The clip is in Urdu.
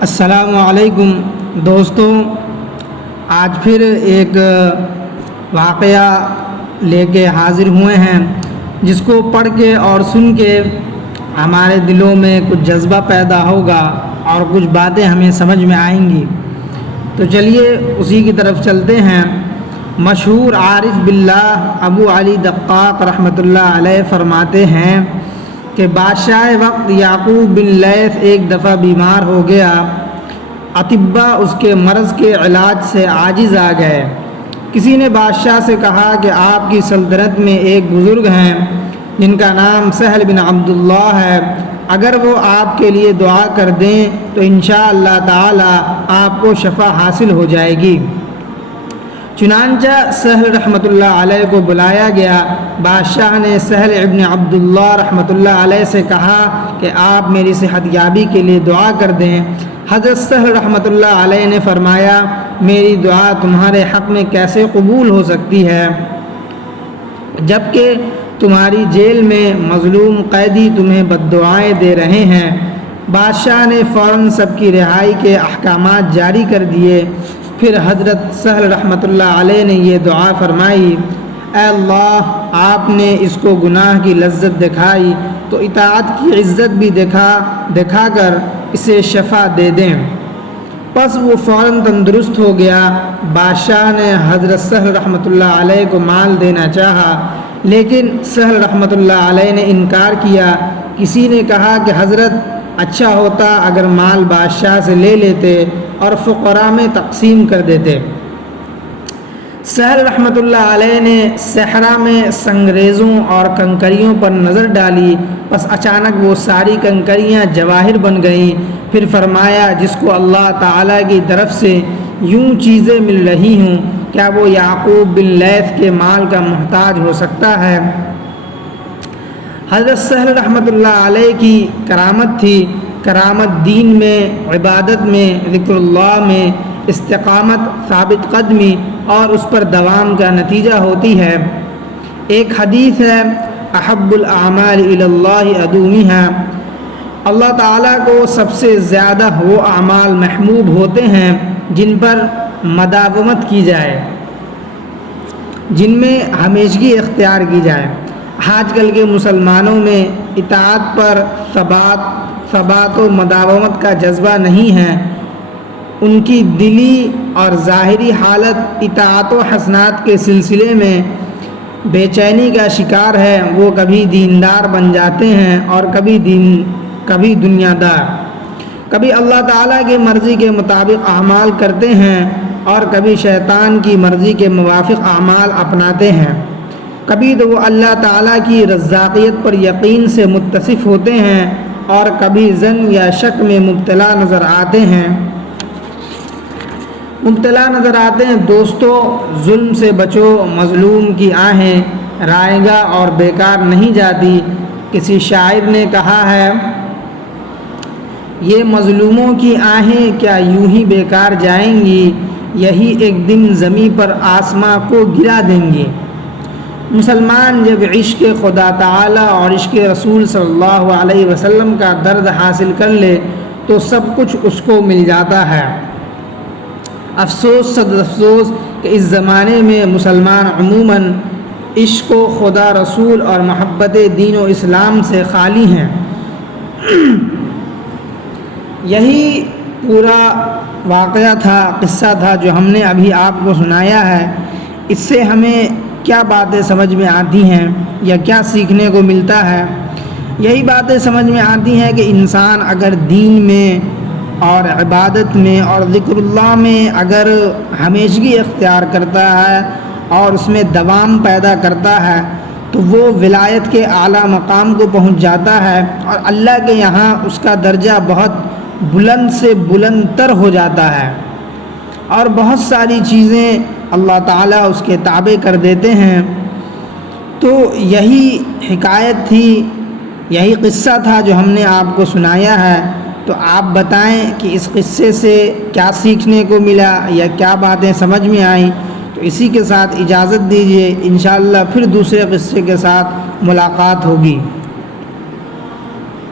السلام علیکم دوستوں، آج پھر ایک واقعہ لے کے حاضر ہوئے ہیں جس کو پڑھ کے اور سن کے ہمارے دلوں میں کچھ جذبہ پیدا ہوگا اور کچھ باتیں ہمیں سمجھ میں آئیں گی۔ تو چلیے اسی کی طرف چلتے ہیں۔ مشہور عارف باللہ ابو علی دقاق رحمۃ اللہ علیہ فرماتے ہیں کہ بادشاہ وقت یعقوب بن لیث ایک دفعہ بیمار ہو گیا۔ اطباء اس کے مرض کے علاج سے عاجز آ گئے۔ کسی نے بادشاہ سے کہا کہ آپ کی سلطنت میں ایک بزرگ ہیں جن کا نام سہل بن عبداللہ ہے، اگر وہ آپ کے لیے دعا کر دیں تو انشاءاللہ تعالی آپ کو شفا حاصل ہو جائے گی۔ چنانچہ سہل رحمۃ اللہ علیہ کو بلایا گیا۔ بادشاہ نے سہل ابن عبداللہ رحمۃ اللہ علیہ سے کہا کہ آپ میری صحت یابی کے لیے دعا کر دیں۔ حضرت سہل رحمۃ اللہ علیہ نے فرمایا، میری دعا تمہارے حق میں کیسے قبول ہو سکتی ہے جبکہ تمہاری جیل میں مظلوم قیدی تمہیں بد دعائیں دے رہے ہیں۔ بادشاہ نے فوراً سب کی رہائی کے احکامات جاری کر دیے۔ پھر حضرت سہل رحمۃ اللہ علیہ نے یہ دعا فرمائی، اے اللہ، آپ نے اس کو گناہ کی لذت دکھائی تو اطاعت کی عزت بھی دکھا کر اسے شفا دے دیں۔ پس وہ فوراً تندرست ہو گیا۔ بادشاہ نے حضرت سہل رحمۃ اللہ علیہ کو مال دینا چاہا لیکن سہل رحمۃ اللہ علیہ نے انکار کیا۔ کسی نے کہا کہ حضرت، اچھا ہوتا اگر مال بادشاہ سے لے لیتے اور فقراء میں تقسیم کر دیتے۔ سہل رحمۃ اللہ علیہ نے صحرا میں سنگریزوں اور کنکریوں پر نظر ڈالی، بس اچانک وہ ساری کنکریاں جواہر بن گئیں۔ پھر فرمایا، جس کو اللہ تعالیٰ کی طرف سے یوں چیزیں مل رہی ہوں، کیا وہ یعقوب بن لیث کے مال کا محتاج ہو سکتا ہے؟ حضرت سہل رحمۃ اللہ علیہ کی کرامت تھی۔ کرامت دین میں، عبادت میں، ذکر اللہ میں استقامت، ثابت قدمی اور اس پر دوام کا نتیجہ ہوتی ہے۔ ایک حدیث ہے، احب الاعمال الی اللہ ادومھا، اللہ تعالیٰ کو سب سے زیادہ وہ اعمال محبوب ہوتے ہیں جن پر مداومت کی جائے، جن میں ہمیشگی اختیار کی جائے۔ آج کل کے مسلمانوں میں اطاعت پر ثبات و مداومت کا جذبہ نہیں ہے۔ ان کی دلی اور ظاہری حالت اطاعت و حسنات کے سلسلے میں بے چینی کا شکار ہے۔ وہ کبھی دیندار بن جاتے ہیں اور کبھی دنیا دار، کبھی اللہ تعالیٰ کی مرضی کے مطابق اعمال کرتے ہیں اور کبھی شیطان کی مرضی کے موافق اعمال اپناتے ہیں۔ کبھی تو وہ اللہ تعالیٰ کی رزاقیت پر یقین سے متصف ہوتے ہیں اور کبھی ظن یا شک میں مبتلا نظر آتے ہیں۔ دوستو، ظلم سے بچو، مظلوم کی آہیں رائیگاں اور بیکار نہیں جاتی۔ کسی شاعر نے کہا ہے، یہ مظلوموں کی آہیں کیا یوں ہی بیکار جائیں گی، یہی ایک دن زمین پر آسماں کو گرا دیں گی۔ مسلمان جب عشق خدا تعالی اور عشق رسول صلی اللہ علیہ وسلم کا درد حاصل کر لے تو سب کچھ اس کو مل جاتا ہے۔ افسوس صد افسوس کہ اس زمانے میں مسلمان عموماً عشق و خدا رسول اور محبت دین و اسلام سے خالی ہیں۔ یہی پورا واقعہ تھا، قصہ تھا جو ہم نے ابھی آپ کو سنایا ہے۔ اس سے ہمیں کیا باتیں سمجھ میں آتی ہیں یا کیا سیکھنے کو ملتا ہے؟ یہی باتیں سمجھ میں آتی ہیں کہ انسان اگر دین میں اور عبادت میں اور ذکر اللہ میں اگر ہمیشگی اختیار کرتا ہے اور اس میں دوام پیدا کرتا ہے تو وہ ولایت کے اعلیٰ مقام کو پہنچ جاتا ہے اور اللہ کے یہاں اس کا درجہ بہت بلند سے بلند تر ہو جاتا ہے اور بہت ساری چیزیں اللہ تعالیٰ اس کے تابع کر دیتے ہیں۔ تو یہی حکایت تھی، یہی قصہ تھا جو ہم نے آپ کو سنایا ہے۔ تو آپ بتائیں کہ اس قصے سے کیا سیکھنے کو ملا یا کیا باتیں سمجھ میں آئیں؟ تو اسی کے ساتھ اجازت دیجیے، انشاءاللہ پھر دوسرے قصے کے ساتھ ملاقات ہوگی۔